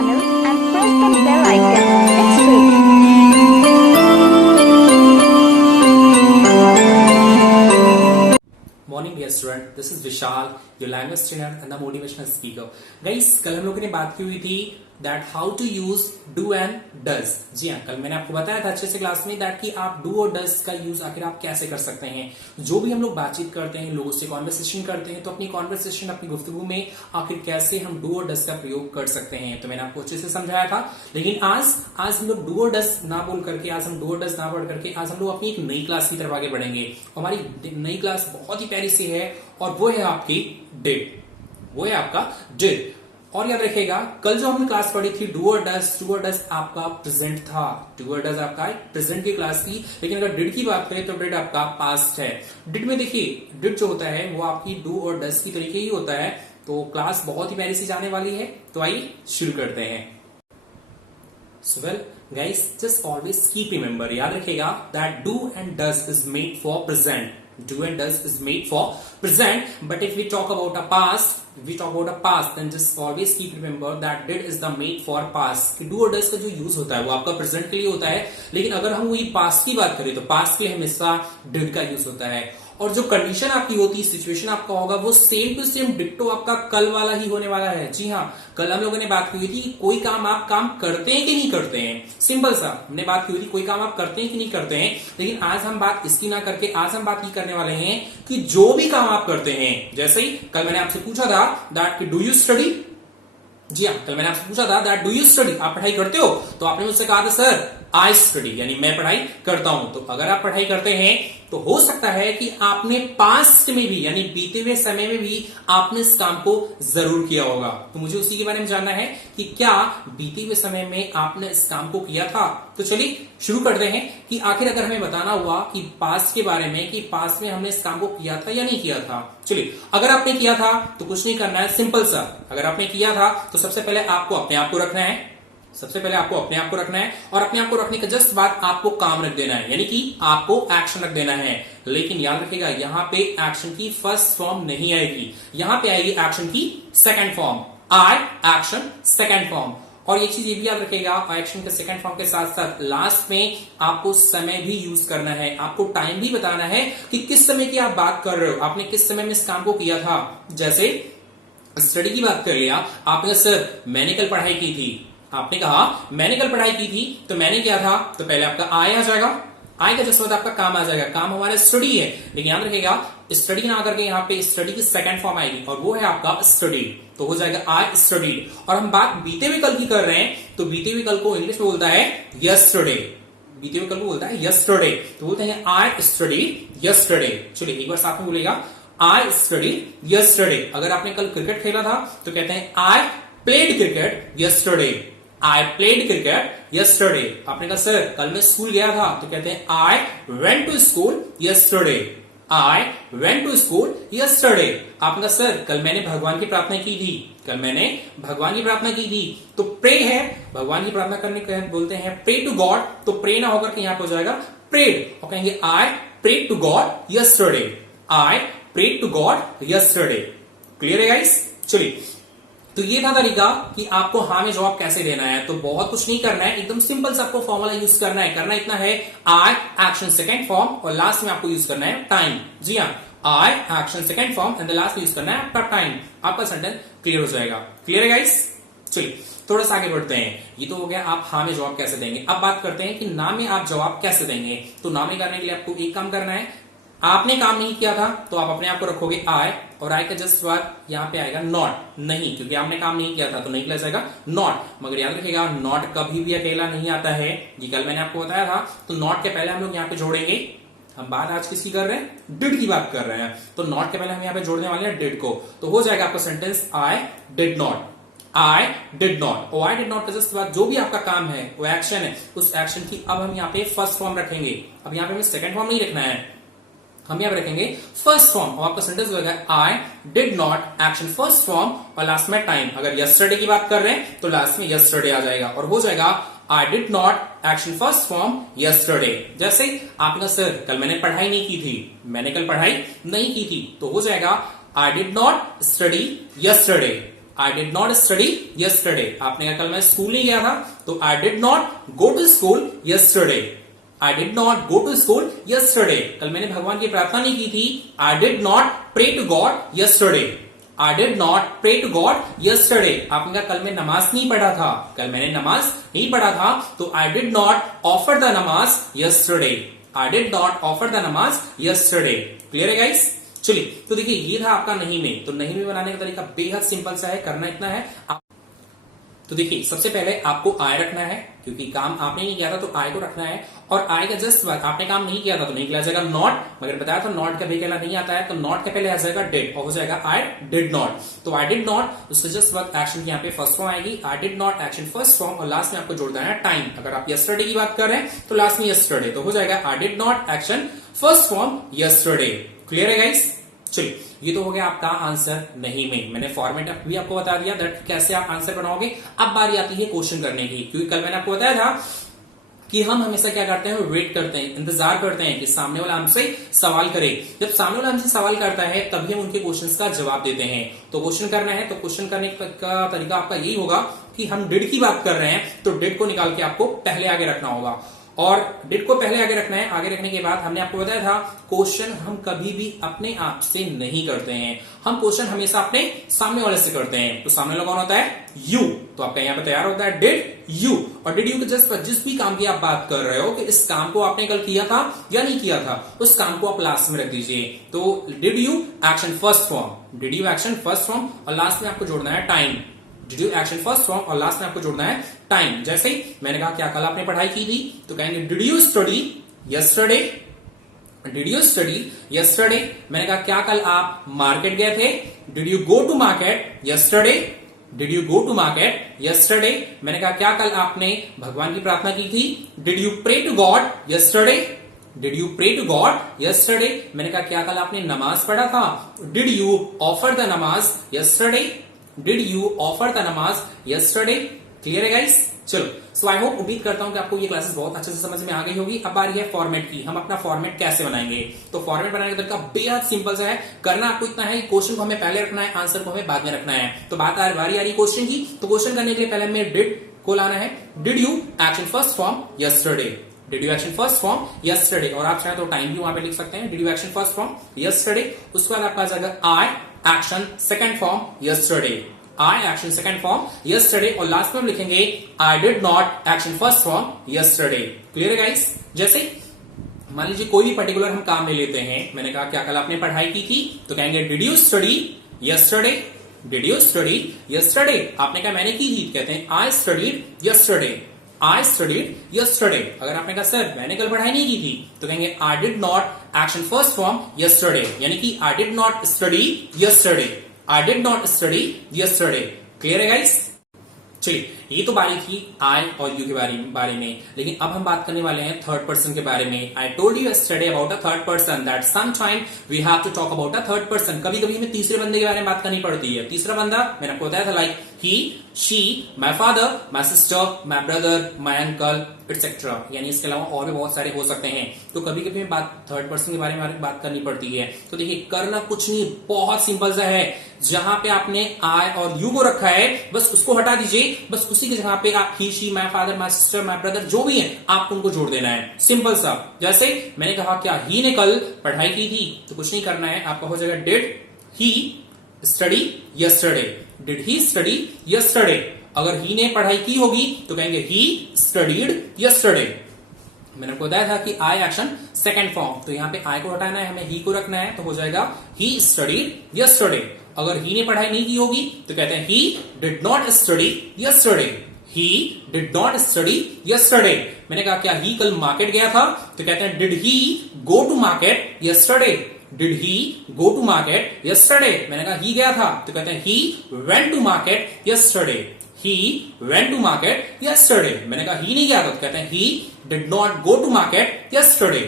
channel and press the bell icon. It's free. Morning dear student, this is Vishal, your language trainer and the motivational speaker. Guys, कल हम लोगों ने बात की हुई थी that how to use do and does. जी हाँ, कल मैंने आपको बताया था अच्छे से क्लास में दैट कि आप डू और डज का यूज आखिर आप कैसे कर सकते हैं। जो भी हम लोग बातचीत करते हैं, लोगों से कॉन्वर्सेशन करते हैं, तो अपनी कॉन्वर्सेशन, अपनी गुफ्तगू में आखिर कैसे हम डू और डज का प्रयोग कर सकते हैं, तो मैंने आपको अच्छे से समझाया था। लेकिन आज हम लोग डू और डज ना बोल करके, आज हम डू और डज ना पढ़ करके, आज हम लोग अपनी एक नई क्लास की तरफ आगे बढ़ेंगे। हमारी नई क्लास बहुत ही प्यारी सी है और वो है आपकी डिड, वो है आपका डिड। और याद रखिएगा, कल जो हमने क्लास पढ़ी थी डू और डज आपका प्रेजेंट था, डू और डज आपका प्रेजेंट की क्लास थी। लेकिन अगर डिड की बात करें तो डिड आपका पास्ट है। डिड में देखिए, डिड जो होता है वो आपकी डू और डज की तरीके ही होता है। तो क्लास बहुत ही प्यारी सी जाने वाली है, तो आइए शुरू करते हैं। So well, guys, just always keep remember, याद रखिएगा that do and does is made for present. Do and does is made for present. But if we talk about a past, then just always keep remember that did is the made for past. कि do और does का जो use होता है वो आपका present के लिए होता है। लेकिन अगर हम वही पास्ट की बात करें तो पास्ट के लिए हमेशा did का यूज होता है। और जो कंडीशन आपकी होती है, सिचुएशन आपका होगा, वो सेम टू सेम डिट्टो आपका कल वाला ही होने वाला है। जी हाँ, कल हम लोगों ने बात की हुई थी कोई काम आप काम करते हैं कि नहीं करते हैं। सिंपल सा हमने बात की हुई थी कोई काम आप करते हैं कि नहीं करते हैं। लेकिन आज हम बात इसकी ना करके आज हम बात ये करने वाले हैं कि जो भी काम आप करते हैं, जैसे ही कल मैंने आपसे पूछा था दैट डू यू स्टडी। जी हाँ, कल मैंने आपसे पूछा था दैट डू यू स्टडी, आप पढ़ाई करते हो? तो आपने मुझसे कहा था सर आई स्टडी, यानी मैं पढ़ाई करता हूं। तो अगर आप पढ़ाई करते हैं तो हो सकता है कि आपने पास्ट में भी, यानी बीते हुए समय में भी आपने इस काम को जरूर किया होगा। तो मुझे उसी के बारे में जानना है कि क्या बीते हुए समय में आपने इस काम को किया था। तो चलिए शुरू करते हैं कि आखिर अगर हमें बताना हुआ कि पास्ट के बारे में, कि पास्ट में हमने इस काम को किया था या नहीं किया था। चलिए, अगर आपने किया था तो कुछ नहीं करना है, सिंपल सा। अगर आपने किया था तो सबसे पहले आपको अपने आप को रखना है, सबसे पहले आपको अपने आप को रखना है। और अपने आप को रखने के जस्ट बाद आपको काम रख देना है, यानी कि आपको एक्शन रख देना है। लेकिन याद रखिएगा, यहां पे एक्शन की फर्स्ट फॉर्म नहीं आएगी, यहां पे आएगी एक्शन की सेकंड फॉर्म। आई एक्शन सेकंड फॉर्म। और ये चीज ये भी याद रखिएगा, एक्शन के सेकंड फॉर्म के साथ साथ लास्ट में आपको समय भी यूज करना है, आपको टाइम भी बताना है कि किस समय की आप बात कर रहे हो, आपने किस समय में इस काम को किया था। जैसे स्टडी की बात कर लिया आपने, सर मैंने कल पढ़ाई की थी। आपने कहा मैंने कल पढ़ाई की थी, तो मैंने क्या था, तो पहले आपका आई आ जाएगा, आई का जस्ट बाद आपका काम आ जाएगा। काम हमारा स्टडी है, लेकिन याद रखिएगा स्टडी ना करके यहाँ पे स्टडी की सेकंड फॉर्म आएगी और वो है आपका स्टडी। तो हो जाएगा आई स्टडीड। और हम बात बीते हुए कल की कर रहे हैं, तो बीते हुए कल को इंग्लिश में बोलता है यस्टरडे। बीते हुए कल को बोलता है यस्टरडे, तो बोलते हैं आई स्टडी यस्टरडे। चलिए एक बार साथ में बोलेगा, आई स्टडी यस्टरडे। अगर आपने कल क्रिकेट खेला था तो कहते हैं I played cricket yesterday. I played cricket yesterday. आपने कहा सर कल मैं स्कूल गया था, तो कहते हैं I went to school yesterday. I went to school yesterday. आपने कहा सर कल मैंने भगवान की प्रार्थना की थी, कल मैंने भगवान की प्रार्थना की थी। तो प्रे है, भगवान की प्रार्थना करने के बोलते हैं प्रे टू गॉड। तो प्रे ना होकर के यहां पर हो जाएगा प्रेड, और कहेंगे I pray to God yesterday. I pray to God yesterday. Clear है गाइस? चलिए, तो ये था तरीका कि आपको हाँ में जवाब कैसे देना है। तो बहुत कुछ नहीं करना है, एकदम सिंपल से आपको फॉर्मूला यूज करना है। करना इतना है, आई एक्शन सेकंड फॉर्म और लास्ट में आपको यूज करना है टाइम। जी हाँ, I action second form and the last में यूज करना है आपका टाइम। आपका सेंटेंस क्लियर हो जाएगा। क्लियर है गाइस? चलिए थोड़ा सा आगे बढ़ते हैं। ये तो हो गया आप हाँ में जवाब कैसे देंगे। अब बात करते हैं कि ना में आप जवाब कैसे देंगे। तो ना में करने के लिए आपको एक काम करना है, आपने काम नहीं किया था तो आप अपने आप को रखोगे आई, और आई का जस्ट बाद यहाँ पे आएगा नॉट, नहीं, क्योंकि आपने काम नहीं किया था तो नहीं प्लस आएगा नॉट। मगर याद रखिएगा नॉट कभी भी अकेला नहीं आता है, ये कल मैंने आपको बताया था। तो नॉट के पहले हम लोग यहाँ पे जोड़ेंगे, हम बात आज किसकी कर रहे हैं, डिड की बात कर रहे हैं। तो नॉट के पहले हम यहाँ पे जोड़ने वाले हैं डिड को। तो हो जाएगा आपका sentence I did not, I did not. और आई डिड नॉट के जस्ट बाद जो भी आपका काम है वो एक्शन है, उस एक्शन की अब हम यहाँ पे फर्स्ट फॉर्म रखेंगे। अब यहाँ पे हमें सेकंड फॉर्म नहीं रखना है, हम यहाँ पे रखेंगे फर्स्ट फॉर्म। और आपका सेंटेंस होगा आई did not action first form और लास्ट में टाइम। अगर यस्टरडे की बात कर रहे हैं तो लास्ट में यस्टरडे आ जाएगा और हो जाएगा I did not action first form yesterday. जैसे आपने सर कल मैंने पढ़ाई नहीं की थी, मैंने कल पढ़ाई नहीं की थी, तो हो जाएगा I did not study yesterday. I did not study yesterday. आपने कहा कल मैं स्कूल नहीं गया था, तो I did not go to school yesterday. I did not go to school yesterday. कल मैंने भगवान की प्रार्थना नहीं की थी। I did not pray to God yesterday. I did not pray to God yesterday. आपने कहा कल मैं नमाज नहीं पढ़ा था, कल मैंने नमाज नहीं पढ़ा था, तो I did not offer the namaz yesterday. I did not offer the namaz yesterday. Clear है गाइस? चलिए, तो देखिए ये था आपका नहीं में। तो नहीं में बनाने का तरीका बेहद सिंपल सा है, करना इतना है तो देखिए सबसे पहले आपको आई रखना है, क्योंकि काम आपने नहीं किया था तो आई को रखना है। और आई का जस्ट आपने काम नहीं किया था तो नहीं किया जाएगा नॉट, मगर बताया तो नॉट का भी कहना नहीं आता है, तो नॉट के पहले आ जाएगा डिड और हो जाएगा आई डिड नॉट। तो आई डिड नॉट, उससे जस्ट वर्क एक्शन की यहाँ पे फर्स्ट फॉर्म आएगी, आई did not action first form, और लास्ट में आपको जोड़ देना है टाइम। अगर आप यस्टरडे की बात कर रहे हैं तो लास्ट में यस्टरडे, तो हो जाएगा I did not action first form yesterday. Clear है गाइस? चलिए, ये तो हो गया आपका आंसर नहीं में। मैंने फॉर्मेट भी आपको बता दिया दैट कैसे आप आंसर बनाओगे। अब बारी आती है क्वेश्चन करने की, क्योंकि कल मैंने आपको बताया था कि हम हमेशा क्या करते हैं, वेट करते हैं, इंतजार करते हैं कि सामने वाला हमसे सवाल करे। जब सामने वाला हमसे सवाल करता है तभी हम उनके क्वेश्चंस का जवाब देते हैं। तो क्वेश्चन करना है तो क्वेश्चन करने का तरीका आपका यही होगा कि हम डिड की बात कर रहे हैं तो डिड को निकाल के आपको पहले आगे रखना होगा, और डिड को पहले आगे रखना है। आगे रखने के बाद हमने आपको बताया था क्वेश्चन हम कभी भी अपने आप से नहीं करते हैं, हम क्वेश्चन हमेशा अपने सामने वाले से करते हैं। तो सामने वाला कौन होता है? यू। तो आपका यहाँ पे तैयार होता है डिड यू, और डिड यू के जस्ट जिस भी काम की आप बात कर रहे हो कि इस काम को आपने कल किया था या नहीं किया था, उस काम को आप लास्ट में रख दीजिए। तो did you action first form, did you action first form, और लास्ट में आपको जोड़ना है time. Did you action first form और लास्ट में आपको जोड़ना है टाइम। जैसे ही मैंने कहा क्या कल आपने पढ़ाई की थी, तो कहेंगे did you study yesterday. Did you study yesterday. मैंने कहा क्या कल आप मार्केट गए थे, did you go to market yesterday. Did you go to market yesterday. मैंने कहा क्या कल आपने भगवान की प्रार्थना की थी, did you pray to God yesterday. Did you pray to God yesterday. मैंने कहा क्या कल आपने नमाज पढ़ा था, did you offer the namaz yesterday. Did you offer the namaz yesterday. Clear है गाइस? चलो, सो आई होप, उम्मीद करता हूं कि आपको ये क्लासेस बहुत अच्छे से समझ में आ गई होगी। अब बारी है फॉर्मेट की। हम अपना फॉर्मेट कैसे बनाएंगे? तो फॉर्मेट बनाने का तरीका बेहद सिंपल सा है। करना आपको इतना है, क्वेश्चन को हमें पहले रखना है, आंसर को हमें बाद में रखना है। तो बारी आ रही क्वेश्चन की। तो क्वेश्चन करने के लिए पहले हमें डिड को लाना है। Did you action first form yesterday. Did you action first form yesterday, और आप चाहे तो टाइम भी वहां पे लिख सकते हैं, did you action first form yesterday. उसके बाद आपका आ जाएगा आई एक्शन सेकंड फॉर्म यस्टरडे। आई एक्शन सेकंड फॉर्म यस्टरडे, और लास्ट में हम लिखेंगे आई did not action first form yesterday. Clear है गाइस? जैसे मान लीजिए कोई भी पर्टिकुलर हम काम ले लेते हैं। मैंने कहा क्या कल आपने पढ़ाई की थी, तो कहेंगे did you study yesterday. Did you study yesterday. आपने कहा मैंने की थी, कहते हैं I studied yesterday. I studied yesterday. अगर आपने कहा सर मैंने कल पढ़ाई नहीं की थी, तो कहेंगे आई did not action first form yesterday, यानी कि आई did not study yesterday. I did not study yesterday. Clear है गाइस? चलिए, ये तो बारी थी आई और यू के बारे में, लेकिन अब हम बात करने वाले हैं थर्ड पर्सन के बारे में। I told you yesterday about a third person that some time we have to talk about a third person. कभी कभी हमें तीसरे बंदे के बारे में बात करनी पड़ती है। तीसरा बंदा मैंने आपको बताया था, like he, she, my father, my sister, my brother, my uncle etcetera, यानी इसके अलावा और भी बहुत सारे हो सकते हैं। तो कभी कभी हमें बात थर्ड पर्सन के बारे में बात करनी पड़ती है। तो देखिए, करना कुछ नहीं, बहुत सिंपल सा है। जहां पे आपने आई और यू को रखा है बस उसको हटा दीजिए, बस उसी की जगह पे आप he, she, my father, my sister, my brother जो भी है आपको उनको जोड़ देना है। सिंपल सा। जैसे मैंने कहा क्या ही ने कल पढ़ाई की थी, तो कुछ नहीं करना है, आपका हो जाएगा did he study yesterday. Did he study yesterday. अगर ही ने पढ़ाई की होगी तो कहेंगे ही स्टडीड यस्टरडे। मैंने आपको बताया था कि आई एक्शन सेकंड फॉर्म, तो यहाँ पे आई को हटाना है, हमें ही को रखना है, तो हो जाएगा ही स्टडीड यस्टरडे। अगर ही ने पढ़ाई नहीं की होगी तो कहते हैं he did not study yesterday. He did not study yesterday. मैंने कहा क्या ही कल मार्केट गया था, तो कहते हैं did he go to market yesterday. Did he go to market yesterday. मैंने कहा ही गया था, तो कहते हैं he went to market yesterday. He went to market yesterday. मैंने कहा ही नहीं गया था, तो कहते हैं he did not go to market yesterday.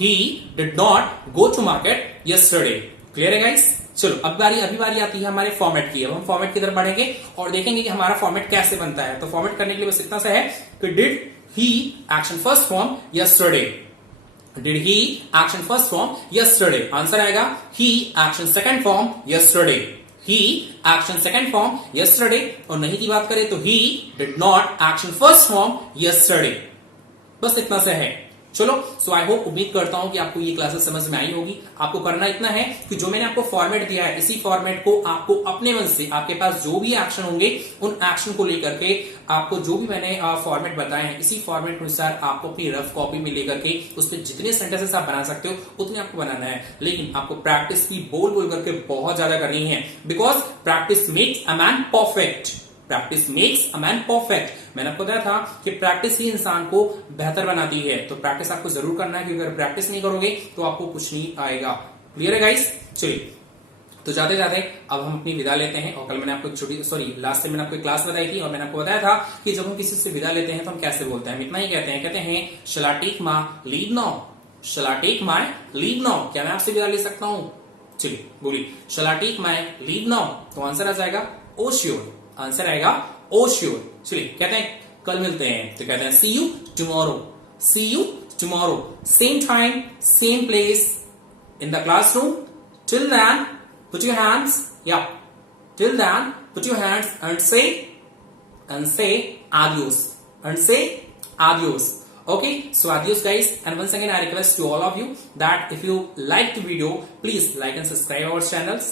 He did not go to market yesterday. Clear है गाइस? चलो, अभी बारी आती है हमारे फॉर्मेट की। अब हम फॉर्मेट की तरफ बढ़ेंगे और देखेंगे कि हमारा फॉर्मेट कैसे बनता है। तो फॉर्मेट करने के लिए बस इतना सा है कि did he action first form yesterday. Did he action first form yesterday. Answer आएगा ही एक्शन सेकंड फॉर्म यस्टरडे। ही एक्शन सेकंड फॉर्म यस्टरडे, और नहीं की बात करें तो ही did not action first form yesterday. बस इतना से है। चलो, सो आई होप, उम्मीद करता हूं कि आपको ये क्लासेस समझ में आई होगी। आपको करना इतना है कि जो मैंने आपको फॉर्मेट दिया है, इसी फॉर्मेट को आपको अपने मन से, आपके पास जो भी एक्शन होंगे उन एक्शन को लेकर के आपको जो भी मैंने फॉर्मेट बताए हैं, इसी फॉर्मेट के अनुसार आपको अपनी रफ कॉपी में लेकर के उस पर जितने सेंटेंसेस आप बना सकते हो उतने आपको बनाना है। लेकिन आपको प्रैक्टिस भी बोल बोल करके बहुत ज्यादा करनी है, because practice makes a man perfect. Practice makes a man perfect. मैंने आपको बताया था कि प्रैक्टिस ही इंसान को बेहतर बनाती है, तो प्रैक्टिस आपको जरूर करना है, क्योंकि अगर प्रैक्टिस नहीं करोगे तो आपको कुछ नहीं आएगा। क्लियर है गाइस? चलिए, तो जाते जाते अब हम अपनी विदा लेते हैं। और कल मैंने आपको लास्ट टाइम मैंने आपको क्लास बताई थी और मैंने आपको बताया था कि जब हम किसी से विदा लेते हैं तो हम कैसे बोलते हैं। हम इतना ही कहते हैं shall I take my leave now, shall I take my leave now. क्या मैं आपसे विदा ले सकता हूं? चलिए बोलिए, shall I take my leave now. तो आंसर आ जाएगा ओ श्योर। आंसर आएगा ओ श्योर। चलिए, कहते हैं कल मिलते हैं, तो कहते हैं see you tomorrow. See you tomorrow, same time same place in the classroom. Till then, put your hands, till then, put your hands and say adios. Okay, so adios guys, and once again I request to all of you that if you like the video, please like and subscribe our channels.